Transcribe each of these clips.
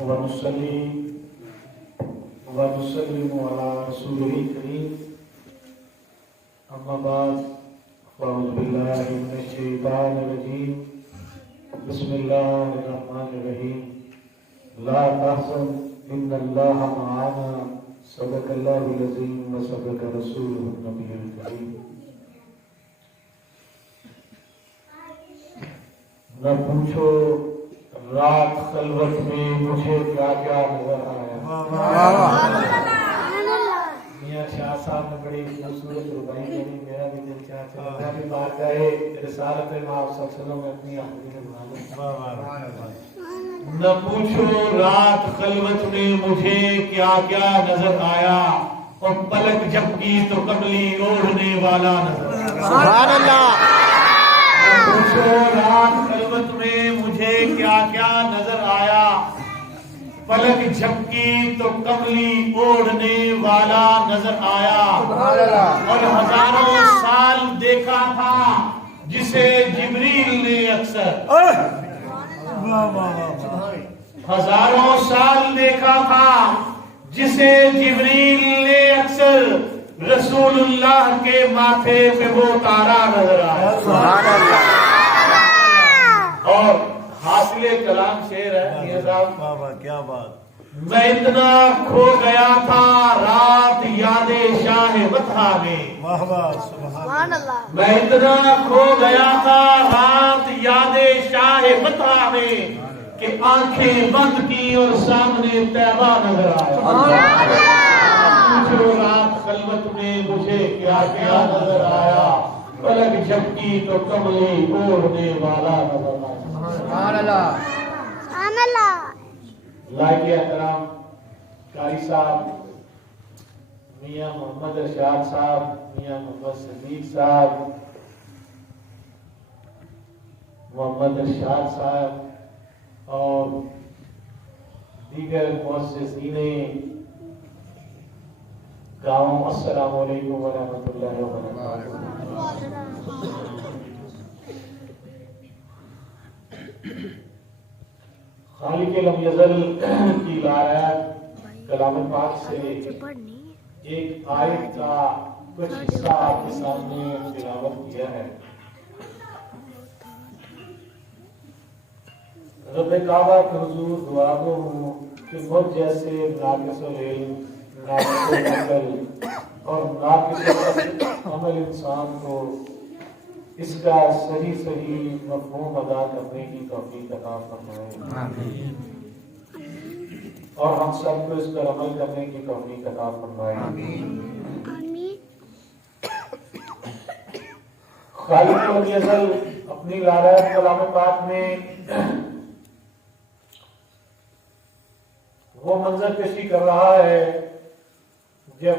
ونصلي ونسلم على رسوله الكريم أما بعد فأعوذ بالله من الشيطان الرجيم بسم الله الرحمن الرحيم لا تحزن إن الله معنا صدق الله العظيم وصدق رسوله النبي الكريم. نہ پوچھو رات خلوت میں مجھے کیا کیا نظر آیا. میاں شاہ صاحب نے بڑی خوبصورت ربائی کہی. میرا بھی دل چاہتا ہے میں بھی بارگاہ رسالت امام صلی اللہ علیہ وسلم میں اپنی آخری بنا لوں. نہ پوچھو رات خلوت میں مجھے کیا کیا نظر آیا اور پلک جھپکی تو کملی اوڑھنے والا نظر آیا. سبحان اللہ. نہ پوچھو رات خلوت میں مجھے کیا کیا نظر آیا پلک جھپکی تو کملی اوڑھنے والا نظر آیا. اور ہزاروں سال دیکھا تھا جسے جبریل نے اکثر ہزاروں سال دیکھا تھا جسے جبریل نے اکثر رسول اللہ کے ماتھے پہ وہ تارا نظر آیا. اور حاصل کلام شعر ہے یہ صاحب. کیا بات. میں اتنا کھو گیا تھا رات یاد شاہ بطحا میں. میں اتنا کھو گیا تھا رات یاد شاہ بطحا میں کہ آنکھیں بند کی اور سامنے طیبہ نظر آیا. پوچھو رات خلوت میں مجھے کیا کیا نظر آیا پلک جھپکی تو کملی اوڑھنے والا نظر آیا. سبحان اللہ. سبحان اللہ. لائق احترام قاری صاحب میاں محمد ارشاد صاحب, میاں محمد صدیق صاحب, محمد ارشاد صاحب اور دیگر مؤسسین گاؤں, السلام علیکم ورحمۃ اللہ وبرکاتہ. خالق لم یزل کی آیات کلام پاک سے ایک آیت کا کچھ حصہ آپ کے سامنے تلاوت کیا ہے. رب کعبہ کے حضور دعا گو ہوں کہ مجھ جیسے ناقص العلم, ناقص العقل اور ناقص عمل انسان کو اس کا صحیح مفہوم ادا کرنے کی توفیق عطا فرمائے اور ہم سب کو اس پر عمل کرنے کی توفیق عطا فرمائے. خالق لم یزل اپنی لارایت کلام پاک میں وہ منظر کشی کر رہا ہے جب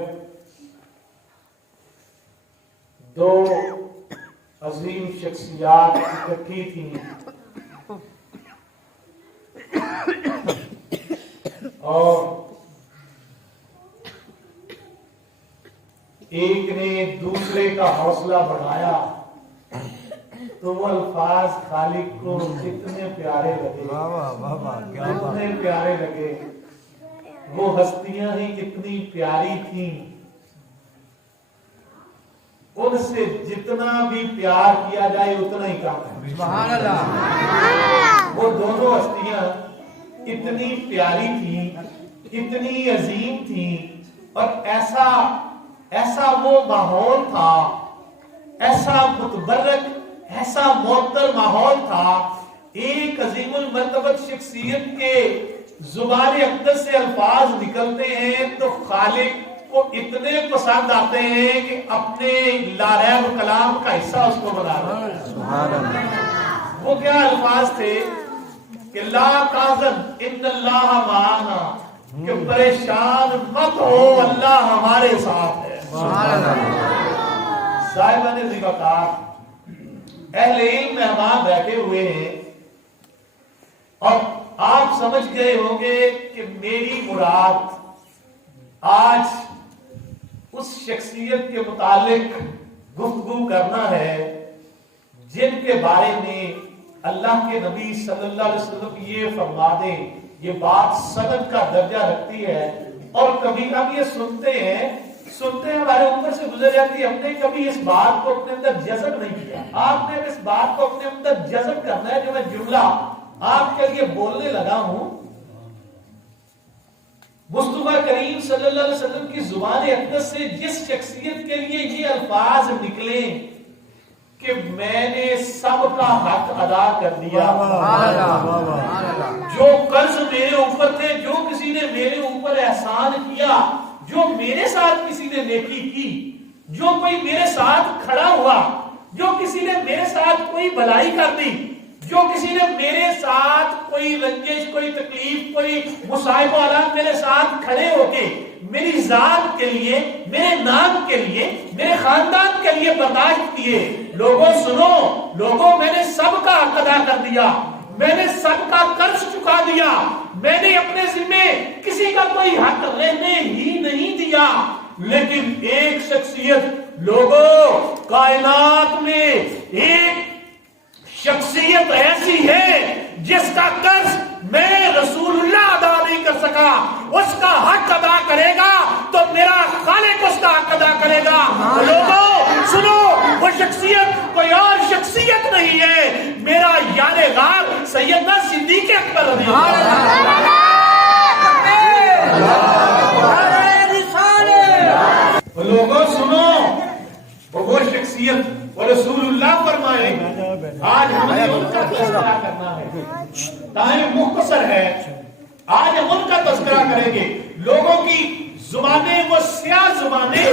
دو عظیم شخصیات اکٹھی تھیں اور ایک نے دوسرے کا حوصلہ بڑھایا تو وہ الفاظ خالق کو کتنے پیارے لگے, کتنے پیارے لگے. وہ ہستیاں ہی کتنی پیاری تھیں, ان سے جتنا بھی پیار کیا جائے اتنا ہی کم ہے. سبحان اللہ. وہ دونوں ہستیاں اتنی پیاری تھیں, اتنی عظیم تھیں اور ایسا وہ ماحول تھا, ایسا متبرک, ایسا معطر ماحول تھا. ایک عظیم المرتبت شخصیت کے زبان اقدس سے الفاظ نکلتے ہیں تو خالق کو اتنے پسند آتے ہیں کہ اپنے لاریب کلام کا حصہ اس کو بنا رہے ہیں. وہ کیا الفاظ تھے کہ لا تحزن ان اللہ معنا, کہ پریشان مت ہو اللہ ہمارے ساتھ ہے. صاحبان ذکر اہل علم مہمان بیٹھے ہوئے ہیں اور آپ سمجھ گئے ہوں گے کہ میری مراد آج اس شخصیت کے متعلق گفتگو کرنا ہے جن کے بارے میں اللہ کے نبی صلی اللہ علیہ وسلم یہ فرما دیں، یہ بات سند کا درجہ رکھتی ہے، اور کبھی ہم یہ سنتے ہیں ہمارے اوپر سے گزر جاتی ہے، ہم نے کبھی اس بات کو اپنے اندر جذب نہیں کیا۔ آپ نے اس بات کو اپنے اندر جذب کرنا ہے۔ جو میں جملہ آپ کے لیے بولنے لگا ہوں، مصطفیٰ کریم صلی اللہ علیہ وسلم کی زبان اقدس سے جس شخصیت کے لیے یہ الفاظ نکلے کہ میں نے سب کا حق ادا کر دیا، جو قرض میرے اوپر تھے، جو کسی نے میرے اوپر احسان کیا، جو میرے ساتھ کسی نے نیکی کی، جو کوئی میرے ساتھ کھڑا ہوا، جو کسی نے میرے ساتھ کوئی بھلائی کر دی، جو کسی نے میرے ساتھ کوئی رنجش، کوئی تکلیف، کوئی مصائب و آلات میرے ساتھ کھڑے ہو کے میری ذات کے لیے، میرے نام کے لیے، میرے خاندان کے لیے برداشت کیے، لوگوں سنو، لوگوں میں نے سب کا حق ادا کر دیا، میں نے سب کا قرض چکا دیا، میں نے اپنے ذمہ کسی کا کوئی حق رہنے ہی نہیں دیا۔ لیکن ایک شخصیت، لوگوں کائنات میں ایک شخصیت ایسی ہے جس کا قرض میں رسول اللہ ادا نہیں کر سکا، اس کا حق ادا کرے گا تو میرا خالق اس کا حق ادا کرے گا۔ لوگوں سنو، وہ شخصیت کوئی اور شخصیت نہیں ہے، میرا یار غار سیدنا صدیق اکبر رضی اللہ عنہ۔ لوگوں سنو، وہ شخصیت، وہ رسول اللہ فرمائے، آج ہمیں ان کا تذکرہ کرنا ہے، ٹائم مختصر ہے، آج ہم ان کا تذکرہ کریں گے۔ لوگوں کی زبانیں، وہ سیاہ زبانیں،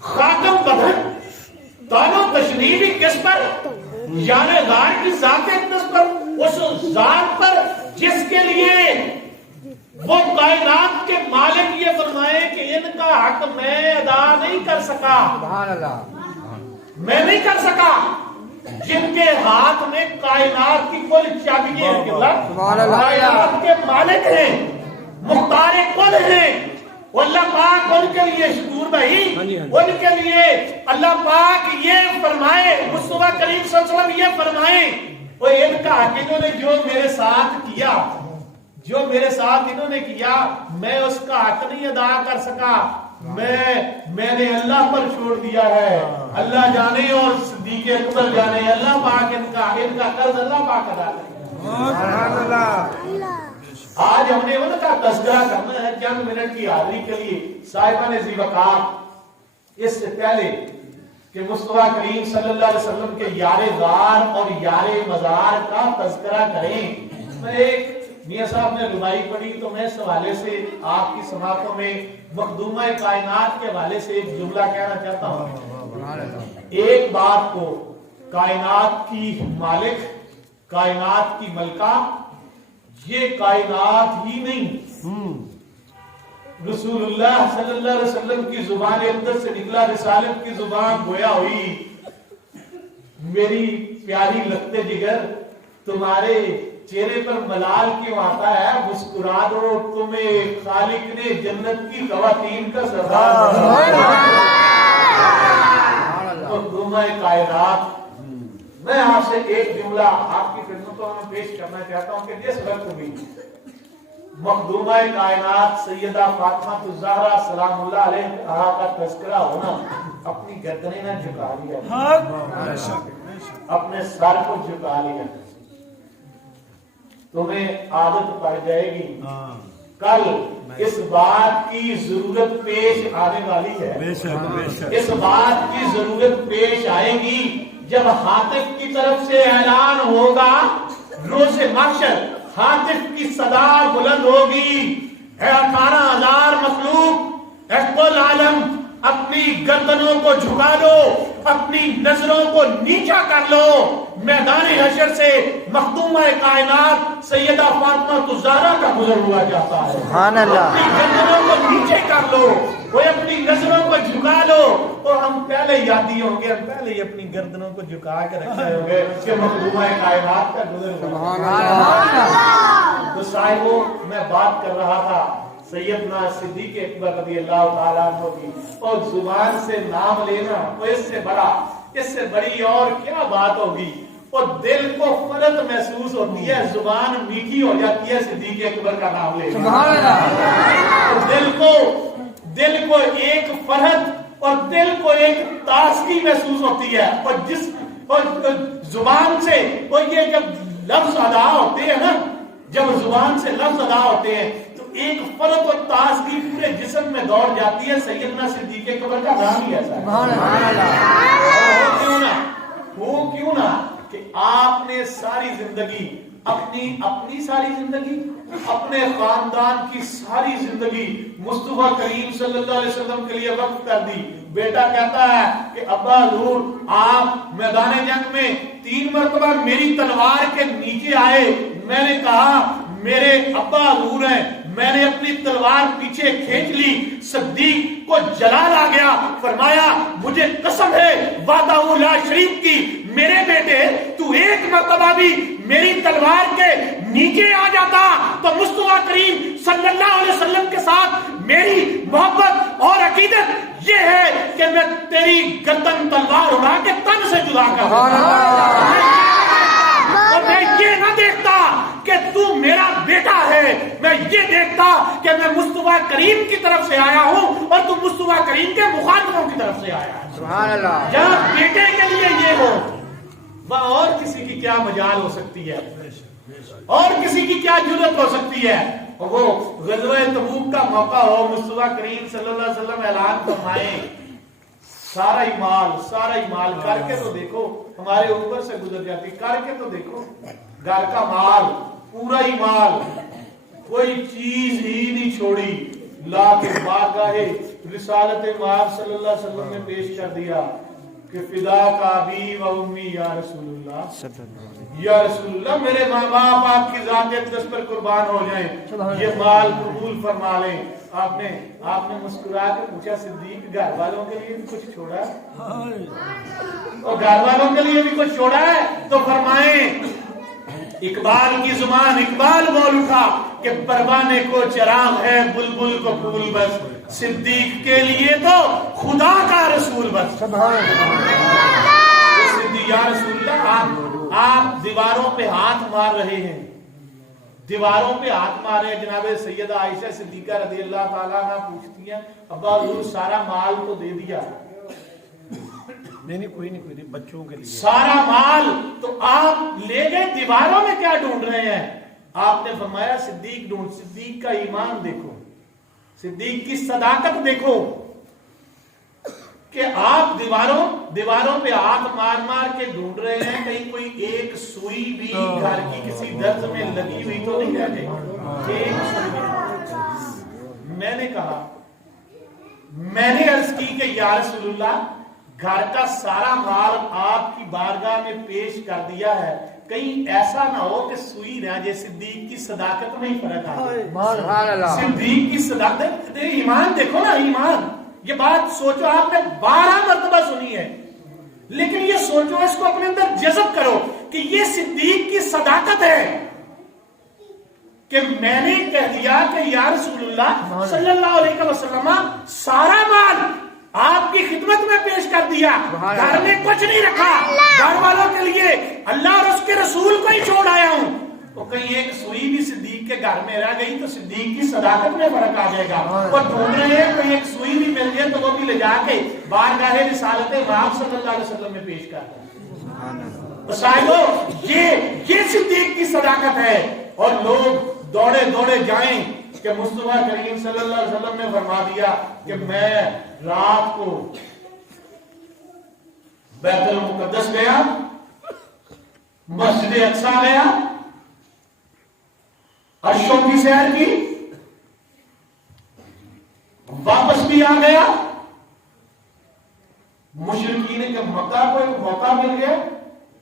خاتم بدن، تانو تشریفی کس پر؟ یعنی غار کی ذات اقدس پر، اس ذات پر جس کے لیے وہ کائنات کے مالک یہ فرمائے کہ ان کا حق میں ادا نہیں کر سکا، میں نہیں کر سکا، جن کے ہاتھ میں کائنات کی کل چابیاں کائنات کے مالک ہیں، مختار کل ہیں، اللہ پاک ان کے لیے شکور بھائی، ان کے لیے اللہ پاک یہ فرمائے، مصطفیٰ کریم صلی اللہ علیہ وسلم یہ فرمائے، وہ ان کا حق انہوں نے جو میرے ساتھ کیا، جو میرے ساتھ انہوں نے کیا، میں اس کا حق نہیں ادا کر سکا، میں نے اللہ پر چھوڑ دیا ہے، اللہ جانے اور صدیق اکبر جانے، اللہ پاک ان کا قرض اللہ پاک ادا کرے۔ آج ہم نے ان کا تذکرہ کرنا ہے چند منٹ کی حاضری کے لیے۔ صاحبان ذی وقار، اس سے پہلے کہ مصطفیٰ کریم صلی اللہ علیہ وسلم کے یار غار اور یار مزار کا تذکرہ کریں، میں ایک میاں صاحب نے ربائی پڑھی تو میں اس حوالے سے آپ کی سماعتوں میں مخدومہ کائنات کے حوالے سے ایک جملہ کہنا چاہتا ہوں۔ ایک بات کو، کائنات کی مالک، کائنات کی ملکہ، یہ کائنات ہی نہیں، رسول اللہ صلی اللہ علیہ وسلم کی زبان اقدس سے نکلا، رسالت کی زبان گویا ہوئی، میری پیاری لگتے جگر تمہارے چہرے پر ملال کیوں آتا ہے، مسکرا دو، تمہیں خالق نے جنت کی خواتین کا سردار مخدومہ کائنات۔ میں آپ سے ایک جملہ آپ کی خدمتوں میں پیش کرنا چاہتا ہوں کہ جس وقت بھی مخدومہ کائنات سیدہ فاطمہ الزہرا سلام اللہ علیہا کا تذکرہ ہونا، اپنی گردنیں نہ جھکا لیا، اپنے سر کو جھکا لیا، تمہیں عادت پڑ جائے گی، کل اس بات کی ضرورت پیش آنے والی ہے، اس بات کی ضرورت پیش آئے گی جب ہاتف کی طرف سے اعلان ہوگا، روز محشر ہاتف کی صدا بلند ہوگی، اے 18,000 مخلوق، اے کل عالم، اپنی گردنوں کو جھکا لو، اپنی نظروں کو نیچا کر لو، میدان حشر سے مخدومہ کائنات سیدہ فاطمہ الزہرا کا گزر ہوا جاتا ہے۔ سبحان اللہ۔ اپنی گردنوں کو نیچے کر لو، وہ اپنی نظروں کو جھکا لو، اور ہم پہلے یادی ہوں گے، ہم پہلے ہی اپنی گردنوں کو جھکا کے رکھے ہوں گے کہ مخدومہ کائنات کا گزر ہوا۔ سبحان اللہ۔ تو صاحبوں، میں بات کر رہا تھا سیدنا صدیق اکبر رضی اللہ تعالیٰ عنہ کی، اور زبان سے نام لینا تو اس سے بڑی اور کیا بات ہوگی، اور دل کو فرحت محسوس ہوتی ہے, زبان میٹھی ہو جاتی ہے صدیق اکبر کا نام لے. سبحان اللہ. دل کو ایک فرحت اور دل کو ایک تازگی محسوس ہوتی ہے, اور زبان سے اور یہ جب لفظ ادا ہوتے ہیں نا, جب زبان سے لفظ ادا ہوتے ہیں تو ایک فرحت اور تازگی پورے جسم میں دوڑ جاتی ہے. سیدنا صدیق اکبر کا نام ہی ایسا ہے. وہ کیوں نہ کہ آپ نے ساری زندگی اپنی ساری زندگی, اپنے خاندان کی ساری زندگی مصطفیٰ کریم صلی اللہ علیہ وسلم کے لیے وقف کر دی. بیٹا کہتا ہے کہ ابا حضور آپ میدان جنگ میں 3 مرتبہ میری تلوار کے نیچے آئے, میں نے کہا میرے ابا حضور ہیں, میں نے اپنی تلوار پیچھے کھینچ لی, صدیق کو جلال آ گیا. فرمایا مجھے قسم ہے وعدہ لا شریف کی, میرے بیٹے تو ایک مرتبہ بھی میری تلوار کے نیچے آ جاتا تو مصطفیٰ کریم صلی اللہ علیہ وسلم کے ساتھ میری محبت اور عقیدت یہ ہے کہ میں تیری گردن تلوار اڑا کے تن سے جدا کر دوں. اور میں یہ نہ دیکھتا کہ تو میرا بیٹا ہے, میں یہ دیکھتا کہ میں مصطفیٰ کریم کی طرف سے آیا ہوں اور تو مصطفیٰ کریم کے مخالفوں کی طرف سے آیا ہے. سبحان اللہ. جہاں بیٹے کے لیے یہ ہو وہاں اور کسی کی کیا مجال ہو سکتی ہے, اور کسی کی کیا جرت ہو سکتی ہے. وہ غزوہ تبوک کا موقع ہو, مصطفیٰ کریم صلی اللہ علیہ وسلم اعلان فرمائیں سارا ہی مال کر کے تو دیکھو, ہمارے اوپر سے گزر جاتی, کر کے تو دیکھو, گھر کا مال پورا ہی مال, کوئی چیز ہی نہیں چھوڑی, لا کے بارگاہ رسالت مآب صلی اللہ علیہ وسلم میں پیش کر دیا کہ فدا کا ابی و امی یا رسول اللہ, یا رسول اللہ میرے ماں باپ آپ کی ذات اقدس پر قربان ہو جائیں, یہ مال قبول فرما لیں. آپ نے مسکرا کے پوچھا صدیق گھر والوں کے لیے بھی کچھ چھوڑا ہے, اور گھر والوں کے لیے بھی کچھ چھوڑا ہے؟ تو فرمائیں اقبال کی زبان, اقبال بول اٹھا کہ پروانے کو چراغ ہے بلبل کو پھول بس, صدیق کے لیے تو خدا کا رسول بس. صدیق یا رسول اللہ آپ دیواروں پہ ہاتھ مار رہے ہیں, دیواروں پہ ہاتھ مار رہے ہیں. جناب سیدہ عائشہ صدیقہ رضی اللہ تعالیٰ عنہ پوچھتی ہیں ابا حضور سارا مال تو دے دیا, نہیں کوئی نہیں بچوں کے لیے سارا مال تو آپ لے گئے, دیواروں میں کیا ڈھونڈ رہے ہیں؟ آپ نے فرمایا صدیق ڈھونڈ, صدیق کا ایمان دیکھو, صدیق کی صداقت دیکھو کہ آپ دیواروں پہ ہاتھ مار کے ڈھونڈ رہے ہیں, کہیں کوئی ایک سوئی بھی گھر کی کسی درز میں لگی ہوئی تو نہیں رہ گئی, ایک سوئی. میں نے کہا, میں نے عرض کی کہ یا رسول اللہ گھر کا سارا مال آپ کی بارگاہ میں پیش کر دیا ہے, کہیں ایسا نہ ہو کہ سوئی رہ جائے. صدیق کی صداقت میں ہی فرق آ گیا. صدیق کی صداقت, ایمان دیکھو نا, ایمان. یہ بات سوچو, آپ نے 12 مرتبہ سنی ہے, لیکن یہ سوچو, اس کو اپنے اندر جذب کرو کہ یہ صدیق کی صداقت ہے کہ میں نے کہہ دیا کہ یا رسول اللہ صلی اللہ علیہ وسلم سارا مال آپ کی خدمت میں پیش کر دیا, گھر میں کچھ نہیں رکھا, گھر والوں کے لیے اللہ اور اس کے رسول کو ہی چھوڑ آیا ہوں. تو کہیں ایک سوئی بھی صدیق کے گھر میں رہ گئی تو صدیق کی صداقت میں فرق آ جائے گا. اور ڈھونڈ رہے ہیں کوئی ایک سوئی بھی مل جائے تو وہ بھی لے جا کے بارگاہ رسالت مآب صلی اللہ علیہ وسلم میں پیش کرتا ہے. صاحبو یہ صدیق کی صداقت ہے. اور لوگ دوڑے جائیں کہ مصطفیٰ کریم صلی اللہ علیہ وسلم نے فرما دیا کہ میں رات کو بیت المقدس گیا, مسجد اقصی گیا, عرشوں کی سیر کی, واپس بھی آ گیا. مشرکین کے مکہ کو ایک موقع مل گیا,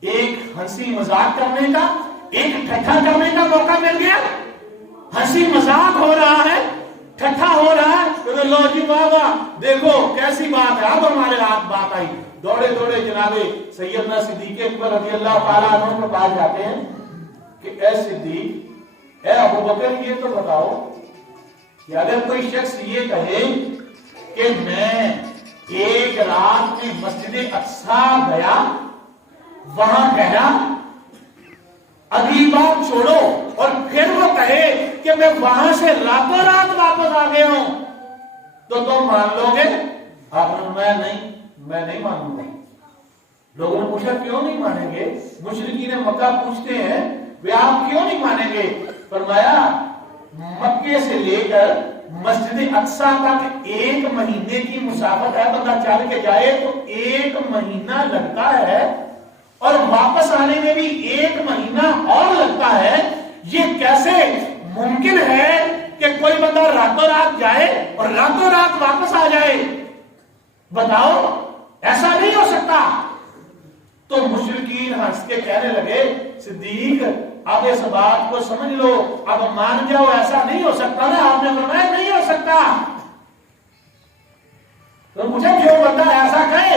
ایک ہنسی مذاق کرنے کا, ایک ٹھٹھا کرنے کا موقع مل گیا. ہنسی مذاق ہو رہا ہے, ٹھٹھا ہو رہا ہے, تو لو جی بابا دیکھو کیسی بات ہے, اب ہمارے ہاتھ بات آئی. دوڑے جناب سیدنا صدیق اکبر رضی اللہ تعالیٰ عنہ کے پاس جاتے ہیں کہ اے صدیق, اے ابو بکر, یہ تو بتاؤ کہ اگر کوئی شخص یہ کہے کہ میں ایک رات میں مسجد اقصی گیا, وہاں ٹھہرا اگلی بار چھوڑو اور پھر وہ کہے کہ میں وہاں سے راتوں رات واپس آ گیا ہوں تو تم مان لو گے؟ آپ نے میں نہیں مانوں گا. لوگوں نے پوچھا کیوں نہیں مانیں گے؟ مشرکین مکہ پوچھتے ہیں وہ آپ کیوں نہیں مانیں گے؟ فرمایا مکے سے لے کر مسجد اقصی تک 1 مہینے کی مسافت ہے. بندہ چل کے جائے تو 1 مہینہ لگتا ہے اور واپس آنے میں بھی 1 مہینہ اور لگتا ہے. یہ کیسے ممکن ہے کہ کوئی بندہ راتوں رات جائے اور راتوں رات واپس آ جائے؟ بتاؤ، ایسا نہیں ہو سکتا. تو مشرکین ہنس کے کہنے لگے صدیق اب اس بات کو سمجھ لو، اب مان جاؤ، ایسا نہیں ہو سکتا نا. آپ نے فرمایا نہیں ہو سکتا. تو مجھے کیوں بندہ ایسا کہے؟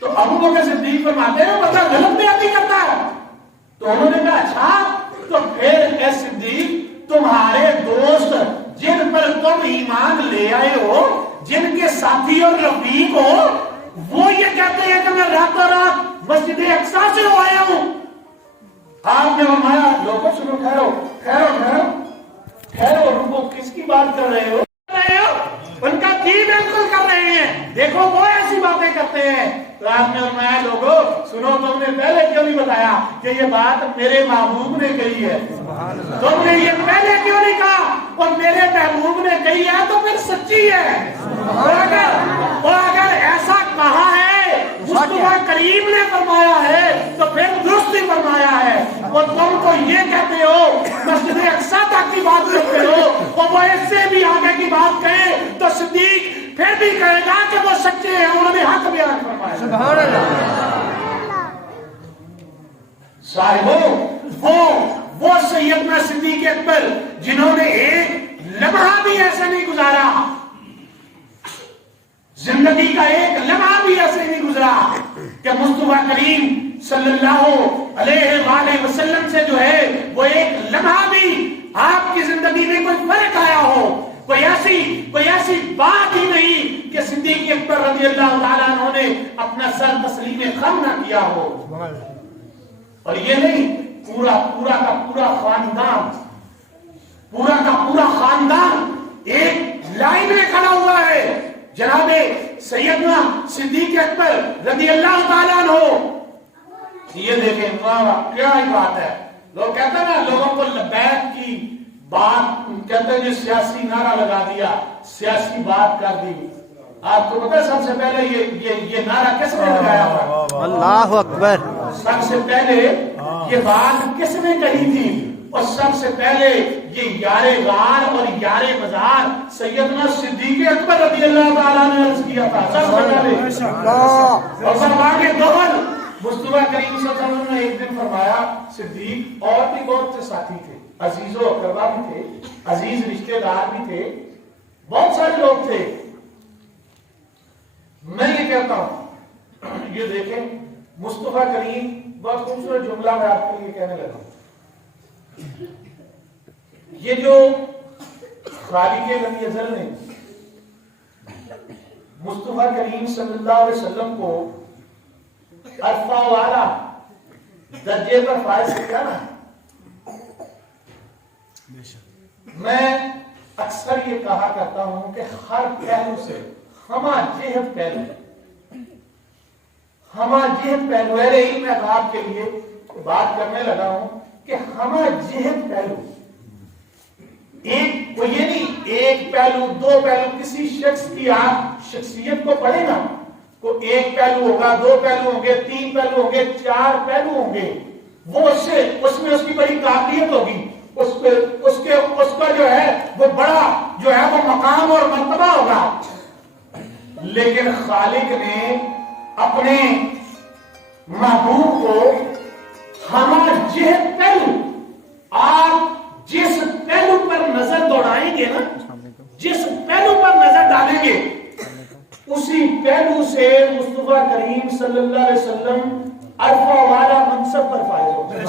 تو ابو بکر صدیق فرماتے ہیں بندہ غلط بیعتی کرتا ہے. تو انہوں نے کہا اچھا تو پھر اے صدیق تمہارے دوست جن پر تم ایمان لے آئے ہو، جن کے ساتھی اور رفیق ہو، وہ یہ کہتے ہیں کہ میں راتوں رات مسجد اقصی سے آیا ہوں. آپ نے فرمایا لوگوں سنو، ٹھہرو، رکو، کس کی بات کر رہے ہو؟ ان کا دین بالکل کر رہے ہیں، دیکھو وہ ایسی باتیں کرتے ہیں. تو آپ نے فرمایا لوگوں سنو، تم نے پہلے کیوں نہیں بتایا کہ یہ بات میرے محبوب نے کہی ہے؟ تم نے یہ پہلے کیوں نہیں کہا اور میرے محبوب نے کہی ہے تو پھر سچی ہے. اور اگر ایسا کہا ہے مصطفیٰ کریم نے فرمایا ہے تو پھر درست ہی فرمایا ہے. اور تم تو یہ کہتے ہو مسجد اقصی تک کی بات کرتے ہو اور وہ اس سے بھی آگے کی بات کہے تو صدیق پھر بھی کہے گا کہ وہ سچے ہیں، انہوں نے حق بیان فرمایا. سبحان اللہ. صاحبوں وہ سیدنا صدیق اکبر جنہوں نے ایک لمحہ بھی ایسا نہیں گزارا، زندگی کا ایک لمحہ بھی ایسے نہیں گزرا کہ مصطفیٰ کریم صلی اللہ علیہ وآلہ وسلم سے جو ہے وہ ایک لمحہ بھی آپ کی زندگی میں کوئی فرق آیا ہو. کوئی ایسی بات ہی نہیں کہ صدیق اکبر رضی اللہ تعالیٰ عنہ نے اپنا سر تسلیم خم نہ کیا ہو. اور یہ نہیں، پورا کا پورا خاندان ایک لائن میں کھڑا ہوا ہے. جناب سیدنا صدیق اکبر رضی اللہ تعالیٰ عنہ. یہ دیکھیں کیا ہی بات ہے. لوگ کہتے ہیں نا لوگوں کو لبیک کی بات کہتے ہیں جو سیاسی نعرہ لگا دیا، سیاسی بات کر دی. آپ کو پتا ہے سب سے پہلے یہ نعرہ کس نے لگایا ہوا؟ اللہ اکبر. سب سے پہلے یہ بات کس نے کہی تھی؟ اور سب سے پہلے یہ یار غار اور یار مزار سیدنا صدیق اکبر رضی اللہ تعالیٰ نے عرض کیا تھا سب سے پہلے. اور سب آگے دوہر مصطفیٰ کریم صلی اللہ علیہ وسلم نے ایک دن فرمایا صدیق اور بھی بہت سے ساتھی تھے، عزیز و اقربا بھی تھے، عزیز رشتہ دار بھی تھے، بہت سارے لوگ تھے. میں یہ کہتا ہوں یہ دیکھیں مصطفیٰ کریم بہت خوبصورت جملہ میں آپ کے لیے کہنے لگا. یہ جو خالق غنی ازل نے مصطفیٰ کریم صلی اللہ علیہ وسلم کو عرفہ والا درجے پر فائز کیا نا، میں اکثر یہ کہا کرتا ہوں کہ ہر پہلو سے ہما جہت پہلو ہے رہی. میں آپ کے لیے بات کرنے لگا ہوں کہ ہما جہت پہلو ایک وہ یہ نہیں ایک پہلو دو پہلو. کسی شخص کی آپ شخصیت کو پڑھے نا کو ایک پہلو ہوگا، 2 پہلو ہوں گے، 3 پہلو ہوں گے، 4 پہلو ہوں گے. وہ اس میں اس کی بڑی قابلیت ہوگی، اس کا جو ہے وہ بڑا جو ہے وہ مقام اور مرتبہ ہوگا. لیکن خالق نے اپنے محبوب کو ہمارا جہت پہلو، آپ جس پہلو پر نظر دوڑائیں گے نا، جس پہلو پر نظر ڈالیں گے اسی پہلو سے مصطفیٰ کریم صلی اللہ علیہ وسلم عرفہ والا منصب پر فائز ہوتے ہیں.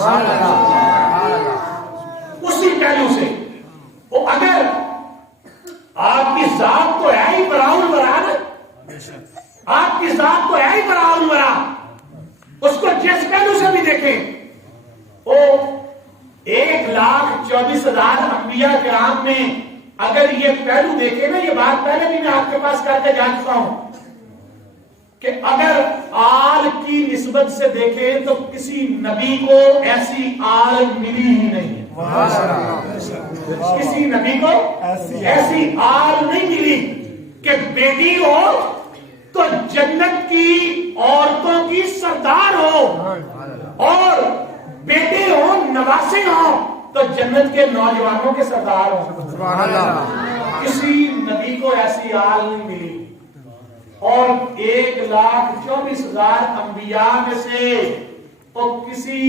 اسی پہلو سے. وہ اگر آپ کی ذات تو ہے ہی براؤن برا نا، آپ کی ذات تو ہے ہی براؤن برا، اس کو جس پہلو سے بھی دیکھیں وہ 1,24,000 انبیاء کرام میں اگر یہ پہلو دیکھیں نا، یہ بات پہلے بھی میں آپ کے پاس کر کے جا چکا ہوں کہ اگر آل کی نسبت سے دیکھیں تو کسی نبی کو ایسی آل ملی ہی نہیں ہے، کسی نبی کو ایسی آل نہیں ملی کہ بیٹی ہو تو جنت کی عورتوں کی سردار ہو، اور بیٹے ہو نواسے ہو تو جنت کے نوجوانوں کے سردار ہو۔ کسی نبی کو ایسی آل نہیں ملی، اور 1,24,000 انبیاء میں سے تو کسی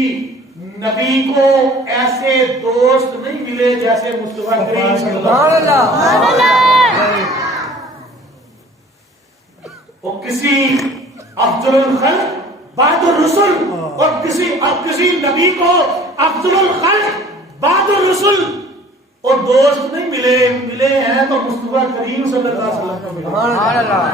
نبی کو ایسے دوست نہیں ملے جیسے مصطفیٰ کریم صلی اللہ علیہ وسلم۔ وہ کسی افضل الخلق بعد الرسل، اور کسی نبی کو افضل الخلق بعد الرسل اور دوست نہیں ملے ہیں تو مصطفیٰ کریم صلی اللہ علیہ وسلم کو ملے۔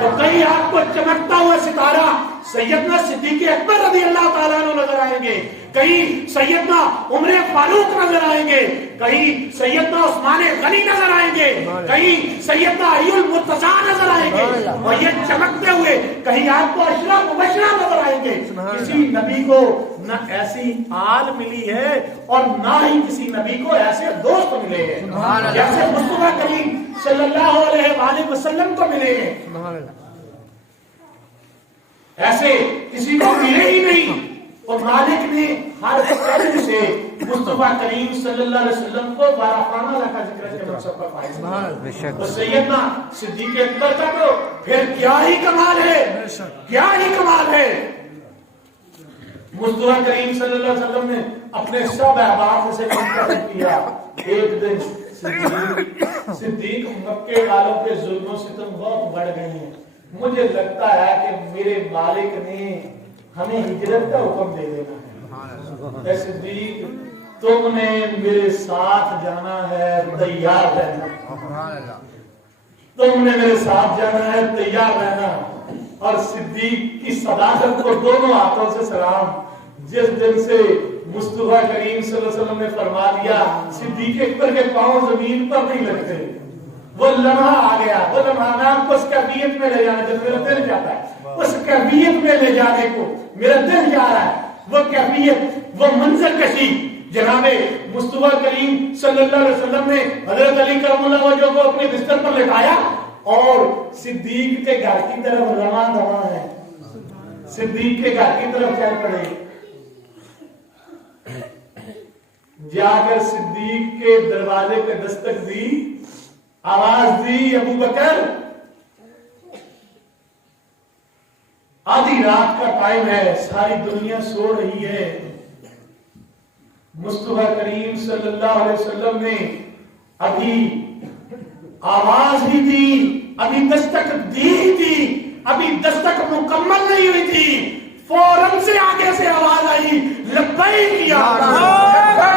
تو کہیں آپ کو چمکتا ہوا ستارہ سیدنا صدیق اکبر رضی اللہ تعالیٰ عنہ نظر آئیں گے، کہیں سیدنا عمر فاروق نظر آئیں گے، کہیں سیدنا عثمان غنی نظر آئیں گے، کہیں سیدنا علی المرتضیٰ نظر آئیں گے، اور یہ چمکتے ہوئے کہیں آپ کو اشرا مبشرہ نظر آئیں گے۔ کسی نبی کو نہ ایسی آل ملی ہے اور نہ ہی کسی نبی کو ایسے دوست ملے ہیں جیسے مصطفیٰ کریم صلی اللہ علیہ وآلہ وسلم کو ملے ہیں، ایسے کسی کو ملے ہی نہیں۔ اور مالک نے ہر پہلو سے مصطفیٰ کریم صلی اللہ علیہ وسلم کو وارثانہ کا ذکر کے منصب پر فائز ہے۔ تو سیدنا صدیق اکبر کا تو پھر کیا ہی کمال ہے، کیا ہی کمال ہے۔ مصطفیٰ کریم صلی اللہ علیہ وسلم نے اپنے سب احباب سے منتخب کیا۔ ایک دن صدیق مکے والوں کے ظلم و ستم بہت بڑھ گئے ہیں، مجھے لگتا ہے کہ میرے مالک نے ہمیں ہجرت کا حکم دے دینا ہے۔ اے صدیق، تم نے میرے ساتھ جانا ہے، تیار رہنا، تم نے میرے ساتھ جانا ہے، تیار رہنا۔ اور صدیق کی صداقت کو دونوں ہاتھوں سے سلام۔ جس دن سے مصطفیٰ کریم صلی اللہ علیہ وسلم نے فرما دیا صدیق اکبر کے پاؤں زمین پر نہیں لگتے، وہ لمحہ آ گیا، وہ لمحہ میں آپ کو اس کیفیت میں لے جانا، جب میرا دل جاتا ہے اس کیفیت میں لے جانے کو میرا دل جا رہا ہے، وہ کیفیت، وہ منظر کشی جناب مصطفیٰ کریم صلی اللہ علیہ وسلم نے حضرت علی کرم اللہ وجہہ کو اپنے بستر پر لٹایا اور صدیق کے گھر کی طرف رواں دواں ہے، صدیق کے گھر کی طرف چل پڑے، جا کر صدیق کے دروازے پہ دستک دی، آواز دی، ابو بکر، آدھی رات کا ٹائم ہے، ساری دنیا سو رہی ہے، مصطفیٰ کریم صلی اللہ علیہ وسلم نے ابھی آواز ہی دی، ابھی دستک دی تھی، ابھی دستک مکمل نہیں ہوئی تھی، فوراً سے آگے سے آواز آئی، لبیک یا رسول اللہ۔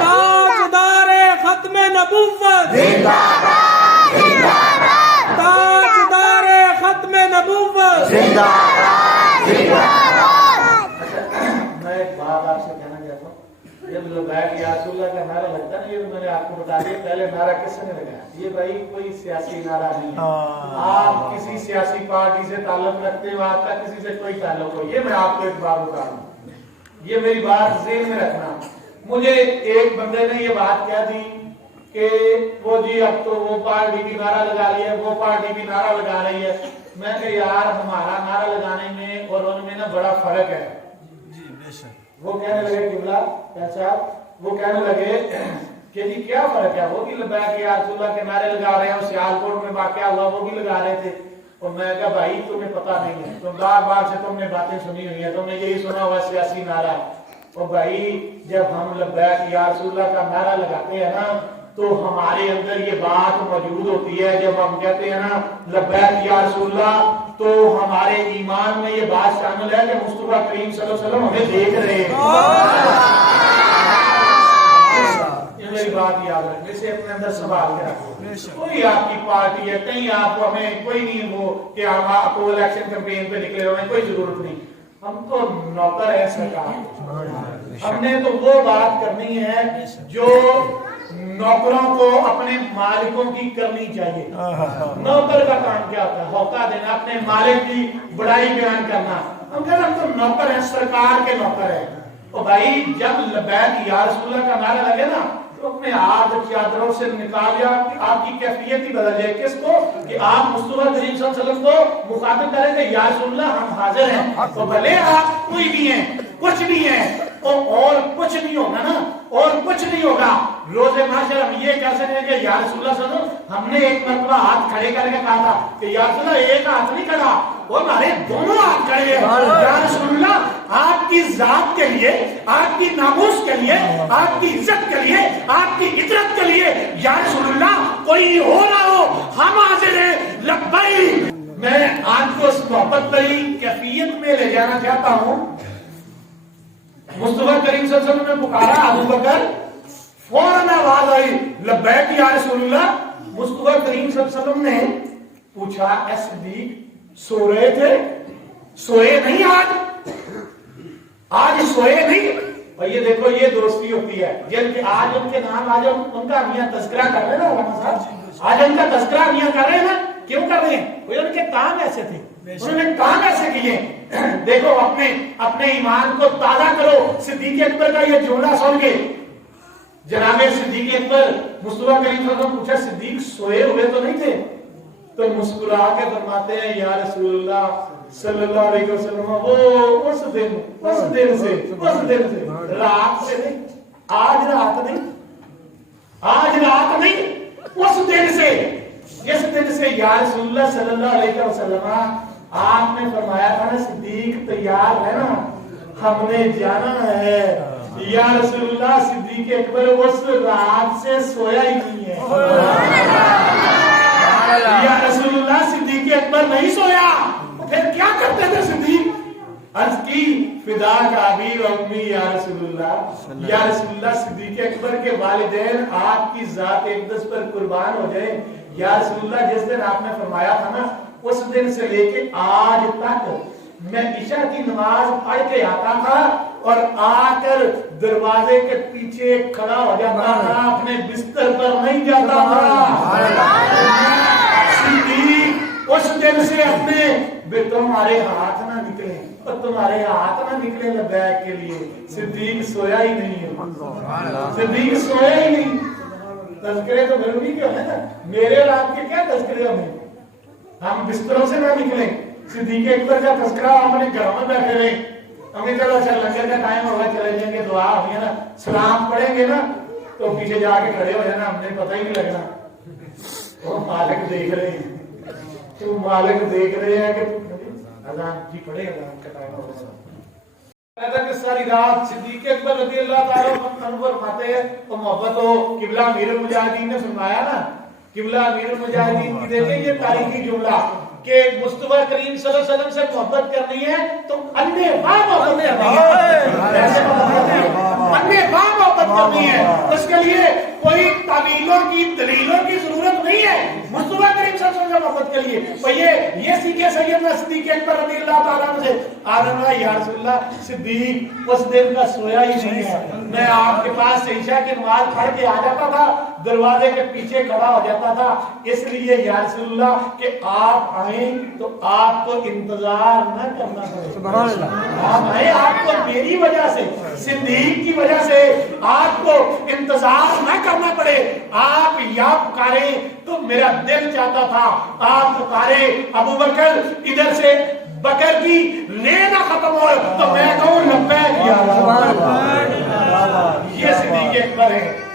تاجدار ختم نبوت، تاجدار ختم نبوت۔ میں ایک بات آپ سے کہنا چاہتا ہوں، جب لبیک یا رسول اللہ کا نعرہ لگتا ہے نا، یہ میں نے آپ کو بتا دیا پہلے نعرہ کس نے لگایا، یہ بھائی کوئی سیاسی نعرہ نہیں ہے، آپ کسی سیاسی پارٹی سے تعلق رکھتے ہو، آپ کا کسی سے کوئی تعلق ہو، یہ میں آپ کو ایک بات بتا رہا ہوں، یہ میری بات ذہن میں رکھنا۔ مجھے ایک بندے نے یہ بات کہہ دی کہ وہ جی اب تو وہ پارٹی بھی نعرہ لگا رہی ہے، وہ پارٹی بھی نعرہ لگا رہی ہے، میں کہ یار ہمارا نعرہ لگانے میں اور ان میں نا بڑا فرق ہے۔ وہ کہنے لگے قبلہ صاحب، وہ کہنے لگے کہ جی کیا فرق ہے، وہ بھی لبیک یا رسول اللہ کے نعرے لگا رہے ہیں، سیالکوٹ میں واقعہ ہوا وہ بھی لگا رہے تھے، اور میں کہا بھائی تمہیں پتا نہیں ہے، تم بار بار سے تم نے باتیں سنی ہوئی ہیں، تم نے یہی سنا ہوا سیاسی نعرہ، اور بھائی جب ہم لبیک یا رسول اللہ کا نعرہ لگاتے ہیں نا تو ہمارے اندر یہ بات موجود ہوتی ہے جب ہم کہتے ہیں نا لبیک یا رسول اللہ، تو ہمارے ایمان میں یہ بات شامل ہے کہ مصطفیٰ کریم صلی اللہ علیہ وسلم ہمیں دیکھ رہے ہیں۔ یہ میری بات یاد رکھنے سے اپنے اندر سنبھال کے رکھو۔ کوئی آپ کی پارٹی ہے، کہیں آپ کو ہمیں کوئی نہیں وہ کہ ہم آپ کو الیکشن کیمپین پہ نکلے ہوئے ہیں، کوئی ضرورت نہیں۔ ہم تو نوکر ہیں سرکار، ہم نے تو وہ بات کرنی ہے جو نوکروں کو اپنے مالکوں کی کرنی چاہیے۔ نوکر کا کام کیا ہوتا ہے؟ ہوتا دینا، اپنے مالک کی بڑائی بیان کرنا۔ ہم کہتے ہیں ہم تو نوکر ہیں، سرکار کے نوکر ہیں۔ تو بھائی جب لبیک یا رسول اللہ کا نعرہ لگے نا تو اپنے ہاتھ چادروں سے نکال یا آپ کی کیفیت ہی بدل جائے۔ کس کو؟ کہ آپ مصطفیٰ کریم صلی اللہ علیہ وسلم کو مخاطب کریں کہ یا رسول اللہ ہم حاضر ہیں۔ تو بھلے آپ کوئی بھی ہیں، کچھ بھی ہیں، اور کچھ نہیں ہوگا نا، اور کچھ نہیں ہوگا۔ روز محشر ہم یہ کہہ سکتے ہیں کہ یا رسول اللہ صلی اللہ علیہ وسلم، ہم نے ایک مرتبہ ہاتھ کھڑے کر کے کہا تھا کہ یا رسول اللہ ایک ہاتھ نہیں کھڑا، وہ ہمارے دونوں ہاتھ کھڑے ہیں۔ یا رسول اللہ آپ کی ذات کے لیے، آپ کی ناموس کے لیے، آپ کی عزت کے لیے، آپ کی عزت کے لیے یا رسول اللہ کوئی ہو نہ ہو ہم حاضر ہیں، لبیک۔ میں آپ کو اس محبت بھری کیفیت میں لے جانا چاہتا ہوں۔ مصطفیٰ کریم صلی اللہ علیہ وسلم نے پکارا، ابو بکر، فوراً آواز آئی لبیک یا رسول اللہ۔ مصطفیٰ کریم صلی اللہ علیہ وسلم نے پوچھا اے صدیق سو رہے تھے؟ سوئے نہیں آج سوئے نہیں؟ اور یہ دیکھو یہ دوستی ہوتی ہے جن کے آج ان کے نام آج ان کا ہم یہاں تذکرہ کر رہے ہیں نا علامہ صاحب، آج ان کا تذکرہ ہم یہاں کر رہے ہیں نا، کیوں کر رہے ہیں؟ وہ ان کے کام ایسے تھے، انہوں نے کام ایسے کیے۔ دیکھو اپنے ایمان کو تازہ کرو۔ صدیق اکبر کا یہ جملہ سن کے جناب صدیق اکبر مصطفیٰ کریم صلی اللہ علیہ وسلم پوچھا صدیق سوئے ہوئے تو نہیں تھے؟ تو مسکرا کے فرماتے ہیں یا رسول اللہ صلی اللہ علیہ وسلم، وہ اس دن سے رات سے نہیں، آج رات نہیں، اس دن سے، جس دن سے یا رسول اللہ صلی اللہ علیہ وسلم آپ نے فرمایا تھا نا صدیق تیار ہے نا، ہم نے جانا ہے۔ یا رسول اللہ صدیق اکبر اس رات سے سویا ہی نہیں ہے۔ یا رسول اللہ صدیق اکبر نہیں سویا، پھر کیا کرتے تھے صدیق؟ عرض کی فدا کا ابی و امی یا رسول اللہ، یا رسول اللہ صدیق اکبر کے والدین آپ کی ذات اقدس پر قربان ہو جائیں۔ یا رسول اللہ جس دن آپ نے فرمایا تھا نا، اس دن سے لے کے آج تک میں عشاء کی نماز پڑھ کے آتا تھا اور آ کر دروازے کے پیچھے کھڑا ہو جاتا تھا، اپنے بستر پر نہیں جاتا تھا۔ صدیق اس دن سے اپنے تمہارے ہاتھ نہ نکلے اور تمہارے ہاتھ نہ نکلے لبیک کے لیے، صدیق سویا ہی نہیں ہے، صدیق سویا ہی نہیں۔ تذکرے تو ضروری کیوں ہے نا، میرے اور آپ کے کیا تذکرے ہمیں، ہم بستروں سے نہ نکلیں۔ صدیق اکبر کا تذکرہ ہم اپنے گھروں میں بیٹھے رہے، ہمیں چلو اچھا لنگر کا ٹائم ہوگا چلے جائیں گے، دعا ہوگی نا، سلام پڑھیں گے نا تو پیچھے جا کے کھڑے ہو جانا، ہم نے پتہ ہی نہیں لگنا۔ وہ مالک دیکھ رہے ہیں، تو مالک دیکھ رہے ہیں کہ اذان جی پڑھے، اذان کا ٹائم ہوگا۔ کہتا کہ ساری رات صدیق اکبر رضی اللہ تعالیٰ عنہ فرماتے ہیں تو محبت ہو، قبلہ امیر المجاہدین نے فرمایا نا، قبلہ امیر المجاہدین کی دیکھیں یہ تاریخی جملہ کہ مصطفیٰ کریم صلی اللہ علیہ وسلم سے محبت کرنی ہے تو انے باہ محبت کرنی ہے، انے باہ محبت کرنی ہے، اس کے لیے کوئی تعویلوں کی دلیلوں کی ضرورت نہیں ہے۔ مصطفیٰ کریم صلی اللہ علیہ وسلم سے محبت کے لیے تو یہ سیکھے سیدنا صدیق اکبر رضی اللہ تعالیٰ عنہ سے، آدھا یا رسول اللہ صدیق اس دن کا سویا ہی نہیں ہے، میں آپ کے پاس سے عشاء کی نماز پڑھ کے آ جاتا تھا، دروازے کے پیچھے کھڑا ہو جاتا تھا، اس لیے یا رسول اللہ کہ آپ آئیں تو آپ کو انتظار نہ کرنا پڑے، آپ آئیں آپ کو میری وجہ سے، صدیق کی وجہ سے آپ کو انتظار نہ کرنا پڑے، آپ یا پکاریں تو میرا دل چاہتا تھا آپ پکارے ابو بکر، ادھر سے بکر کی لینا ختم ہو تو میں کہوں لبیک یا رسول اللہ۔ یہ صدیق اکبر ہے،